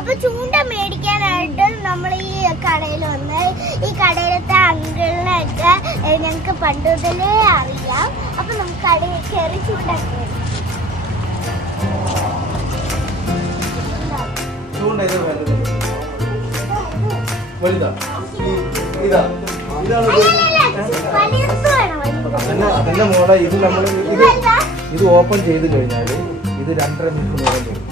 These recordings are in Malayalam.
അപ്പൊ ചൂണ്ട മേടിക്കാനായിട്ട് നമ്മൾ ഈ കടയിൽ വന്ന് ഈ കടയിലത്തെ അങ്കിളിനൊക്കെ ഞങ്ങൾക്ക് പണ്ട് മുതലേ അറിയാം. അപ്പൊ നമുക്ക് കടയിൽ കയറി ചൂണ്ടാക്കി അതന്നെ മോളെ. ഇത് നമ്മൾ ഇത് ഓപ്പൺ ചെയ്ത് കഴിഞ്ഞാൽ ഇത് 2.5 മീറ്റർ നേരം വരും.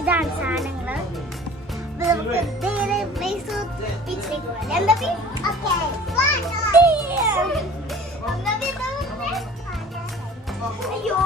ഇതാണ് സാധനങ്ങള്. അയ്യോ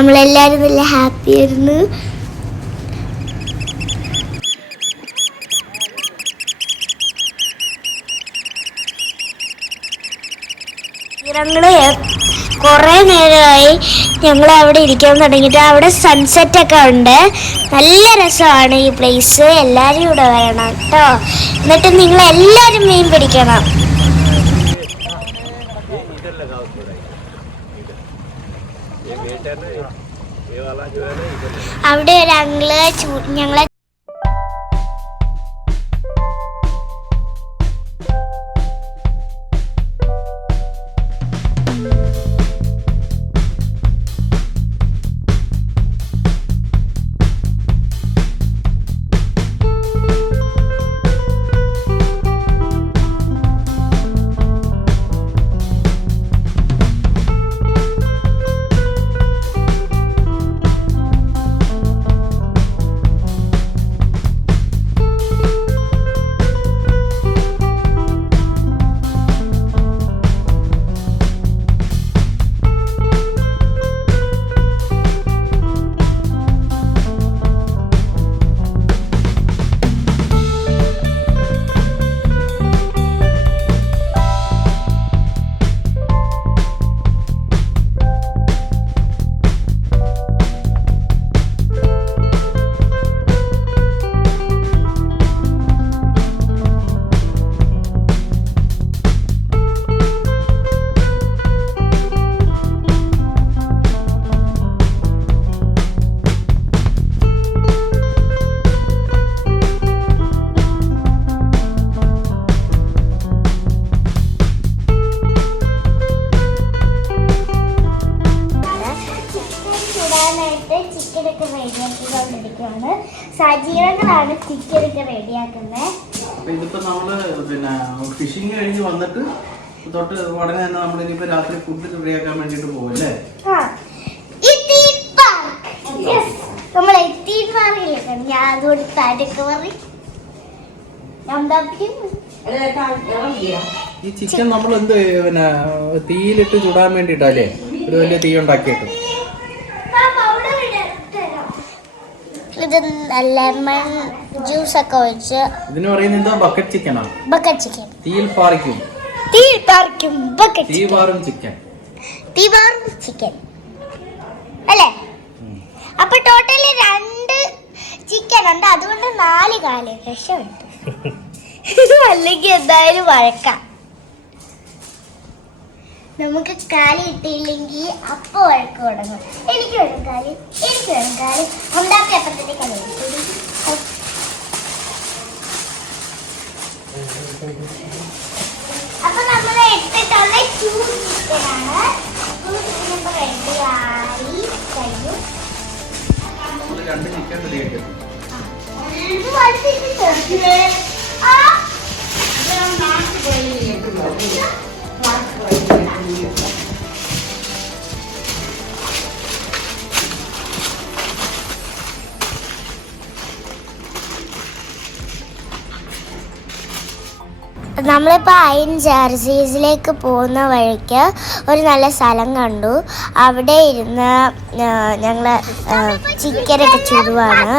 നമ്മളെല്ലാവരും നല്ല ഹാപ്പി ആയിരുന്നു. കുറേ നേരമായി ഞങ്ങൾ അവിടെ ഇരിക്കാൻ തുടങ്ങിയിട്ട്. അവിടെ സൺസെറ്റൊക്കെ ഉണ്ട്. നല്ല രസമാണ് ഈ പ്ലേസ്. എല്ലാവരും ഇവിടെ വരണം കേട്ടോ. എന്നിട്ട് നിങ്ങൾ എല്ലാവരും മീൻ പിടിക്കണം. അവിടെ ഒരു അങ്കിള് ഞങ്ങളെ ചിക്കനൊക്കെ റെഡിയാക്കിക്കൊണ്ടിരിക്കുകയാണ്. സജീവങ്ങളാണ് ചിക്കനൊക്കെ റെഡിയാക്കുന്നത്. ഇതിപ്പോ നമ്മള് പിന്നെ ഫിഷിങ് കഴിഞ്ഞ് വന്നിട്ട് തൊട്ട് ഉടനെ തന്നെ നമ്മൾ ഇനിയിപ്പോ രാത്രി ഫുഡ് റെഡിയാക്കാൻ വേണ്ടിട്ട് പോവല്ലേ? നമ്മൾ ഞാൻ അതുകൊണ്ട് തരക്ക് പറയും. ഈ ചിക്കൻ നമ്മൾ എന്ത് പിന്നെ തീയിലിട്ട് ചുടാൻ വേണ്ടിട്ടല്ലേ ഒരു വലിയ തീ ഉണ്ടാക്കിയിട്ട്? ഇത് ലെമൺ ജ്യൂസ് ഒക്കെ ഒഴിച്ച് ഇതിന് പറയുന്നത് എന്താ? ബക്കറ്റ് ചിക്കനാ? Bucket chicken. തീയിൽ പാറിക്കും ബക്കറ്റ് തീ പാറും ചിക്കൻ അല്ലേ? അപ്പൊ ടോട്ടലി 2 ചിക്കൻ ഉണ്ട്. അതുകൊണ്ട് 4 കാല് രക്ഷപ്പെട്ടു. അല്ലെങ്കിൽ എന്തായാലും വഴക്കാം. നമുക്ക് കാലി കിട്ടിയില്ലെങ്കിൽ അപ്പൊ വഴക്ക് തുടങ്ങും. എനിക്ക് വേണം കാലി. ഉണ്ടാക്കി അപ്പത്തിന്റെ കളി. അപ്പൊ നമ്മൾ എടുത്തിട്ടുള്ള ചൂട് ചിക്കനാണ്. റെഡിയായി കഴിഞ്ഞു. നമ്മളിപ്പോൾ അയൺ ജാർസീസിലേക്ക് പോകുന്ന വഴിക്ക് ഒരു നല്ല സ്ഥലം കണ്ടു. അവിടെ ഇരുന്ന് ഞങ്ങൾ ചിക്കനൊക്കെ ചുടുവാണ്.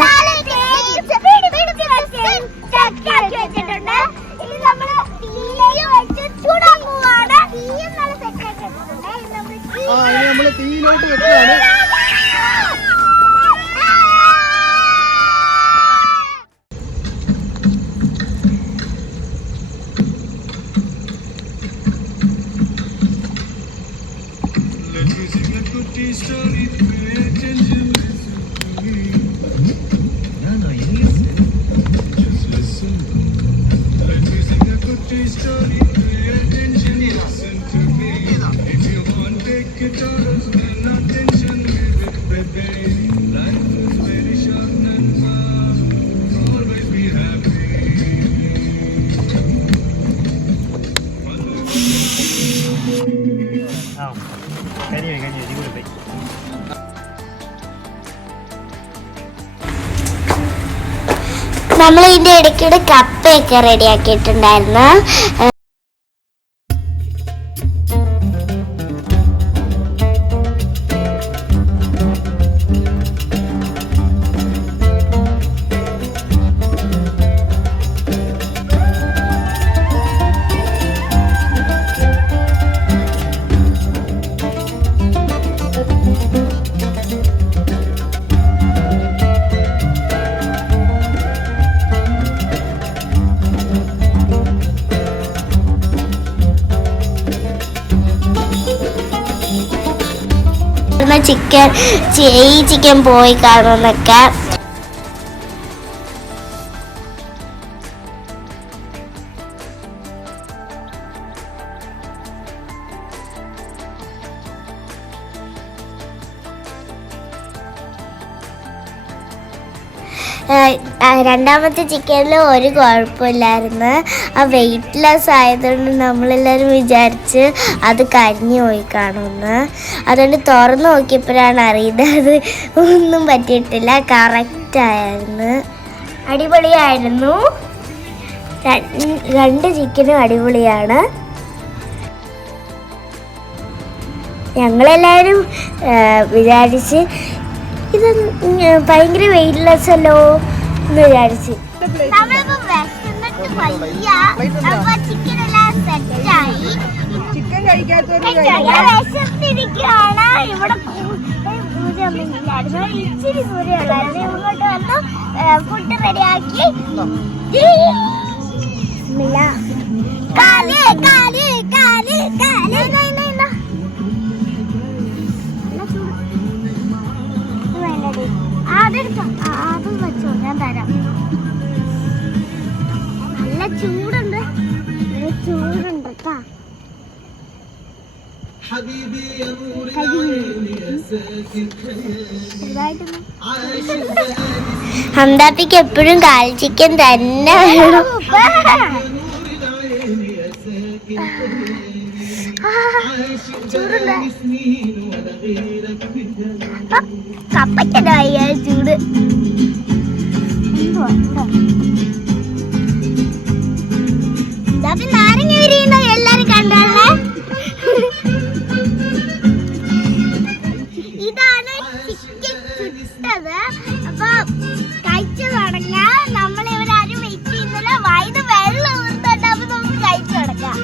നമ്മൾ ഇതിന്റെ ഇടയ്ക്കിടെ കപ്പയൊക്കെ റെഡിയാക്കിയിട്ടുണ്ടായിരുന്നു. ഈ ചിക്കൻ പോയി കാണുന്നൊക്കെ. രണ്ടാമത്തെ ചിക്കനിൽ ഒരു കുഴപ്പമില്ലായിരുന്നു. ആ വെയിറ്റ്ലെസ് ആയതുകൊണ്ട് നമ്മളെല്ലാവരും വിചാരിച്ച് അത് കരിഞ്ഞു പോയി കാണുമെന്ന്. അതുകൊണ്ട് തുറന്നു നോക്കിയപ്പോഴാണ് അറിയുന്നത് അത് ഒന്നും പറ്റിയിട്ടില്ല, കറക്റ്റായിരുന്നു. അടിപൊളിയായിരുന്നു. രണ്ട് ചിക്കനും അടിപൊളിയാണ്. ഞങ്ങളെല്ലാവരും വിചാരിച്ച് ഇത് ഭയങ്കര വെയിറ്റ്ലെസ് അല്ലോ എന്ന് വിചാരിച്ച്. ചിക്കൻ കഴിക്കാത്തവര് ഇച്ചിരി സൂര്യമുള്ളായിരുന്നു. ഇങ്ങോട്ട് വന്നു ഫുഡ് റെഡിയാക്കി. അതും വെച്ചോ, ഞാൻ തരാം. നല്ല ചൂടുണ്ട്, ചൂടുണ്ട് കേട്ടാ. ഹംദാപ്പിക്ക് എപ്പോഴും കാൽ ചിക്കൻ തന്നെ വേണം. ചൂടുണ്ട്, കപ്പയ്ക്കതായ ചൂട്. നാരങ്ങ വിരിയുന്ന എല്ലാരും കണ്ടല്ലേ. ഇതാണ് ചിക്കൻ ചുട്ടത്. അപ്പൊ കഴിച്ചു തുടങ്ങാം. നമ്മളിവരാരും വെയിറ്റ് ചെയ്യുന്നില്ല. വയറ് വെള്ളം ഊർന്നുണ്ട്. അപ്പൊ നമുക്ക് കഴിച്ചു തുടങ്ങാം.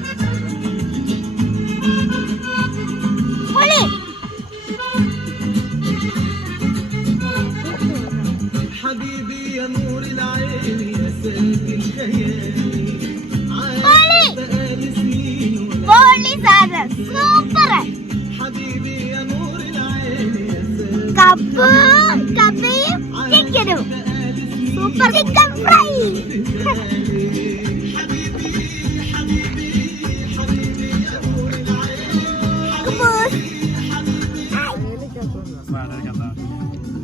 സൂപ്പർ കപ്പയും ചിക്കനും. Super chicken fry.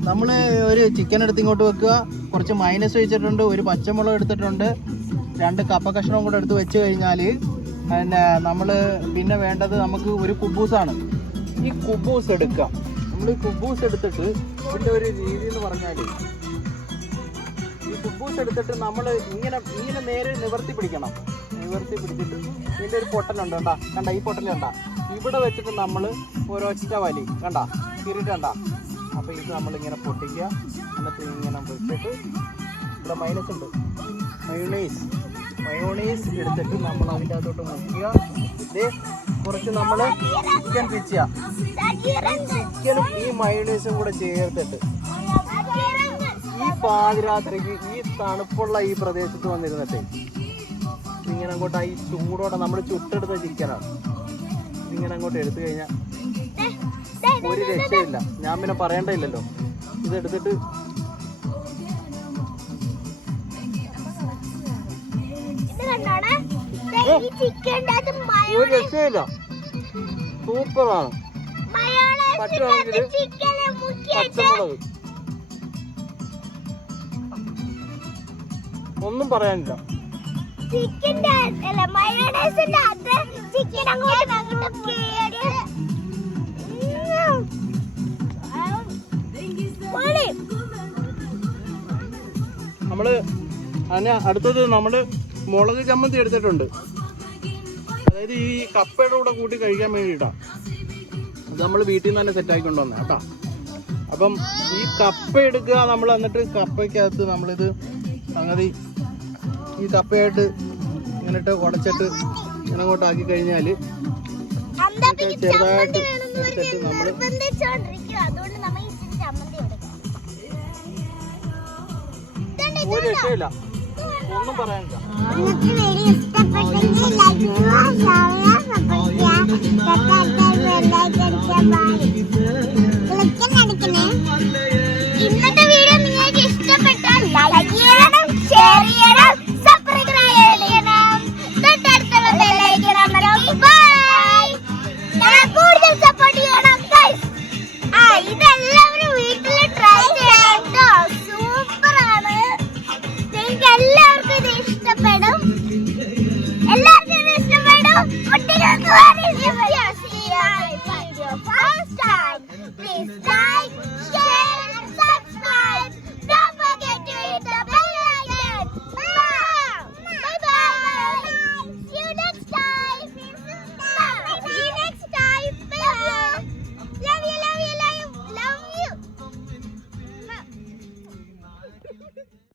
നമ്മള് ഒരു ചിക്കൻ എടുത്ത് ഇങ്ങോട്ട് വെക്കുക. കുറച്ച് മൈനസ് വെച്ചിട്ടുണ്ട്, ഒരു പച്ചമുളക് എടുത്തിട്ടുണ്ട്, 2 കപ്പ കഷ്ണവും കൂടെ എടുത്ത് വെച്ച് കഴിഞ്ഞാൽ പിന്നെ നമ്മൾ പിന്നെ വേണ്ടത് നമുക്ക് ഒരു കുബൂസാണ്. ഈ കുബൂസ് എടുക്കുക. നമ്മൾ ഈ കുബൂസ് എടുത്തിട്ട് ഇതിൻ്റെ ഒരു രീതി എന്ന് പറഞ്ഞാൽ ഈ കുബൂസ് എടുത്തിട്ട് നമ്മൾ ഇങ്ങനെ നേരെ നിവർത്തി പിടിക്കണം. നിവർത്തി പിടിച്ചിട്ട് ഇതിൻ്റെ ഒരു പൊട്ടലുണ്ട് കണ്ട ഈ പൊട്ടലുണ്ട ഇവിടെ വെച്ചിട്ട് നമ്മൾ ഒരൊറ്റ വലി തിരിട്ടണ്ട. അപ്പോൾ ഇത് നമ്മളിങ്ങനെ പൊട്ടിക്കുക. എന്നിട്ട് ഇങ്ങനെ വെച്ചിട്ട് ഇവിടെ മൈനസ് ഉണ്ട്, മയോണൈസ് എടുത്തിട്ട് നമ്മൾ അതിൻ്റെ അകത്തോട്ട് മുക്കുക. ഇത് കുറച്ച് നമ്മൾ ചിക്കൻ പിച്ചുക. ചിക്കനും ഈ മയോണൈസും കൂടെ ചേർത്തിട്ട് ഈ പാതിരാത്രിക്ക് ഈ തണുപ്പുള്ള ഈ പ്രദേശത്ത് വന്നിരുന്നിട്ട് ഇങ്ങനെ അങ്ങോട്ട് ഈ ചൂടോടെ നമ്മൾ ചുട്ടെടുത്ത ചിക്കനാണ്. ഇങ്ങനെ അങ്ങോട്ട് എടുത്തു കഴിഞ്ഞാൽ ഒരു രക്ഷയില്ല. ഞാൻ പിന്നെ പറയേണ്ടതില്ലല്ലോ. ഇതെടുത്തിട്ട് ഒരു രക്ഷയില്ല, സൂപ്പറാണ്. പറ്റുവാണെങ്കിൽ പച്ചമുളക് ഒന്നും പറയാനില്ല. നമ്മള് അതിന് അടുത്തത് നമ്മള് മുളക് ചമ്മന്തി എടുത്തിട്ടുണ്ട്. അതായത് ഈ കപ്പയുടെ കൂടെ കൂട്ടി കഴിക്കാൻ വേണ്ടിയിട്ടാണ്. അത് നമ്മൾ വീട്ടിൽ നിന്ന് തന്നെ സെറ്റ് ആക്കിക്കൊണ്ട് വന്നേ കേട്ടോ. അപ്പം ഈ കപ്പ എടുക്കുക നമ്മൾ. എന്നിട്ട് കപ്പയ്ക്കകത്ത് നമ്മളിത് സംഗതി ഈ കപ്പയായിട്ട് ഇങ്ങനെട്ട് ഉടച്ചിട്ട് ഇങ്ങോട്ട് ആക്കി കഴിഞ്ഞാൽ ചെറുതായിട്ട് എടുത്തിട്ട് നമ്മൾ ഒരു രക്ഷയില്ല, ഒന്നും പറയാനില്ല. guys.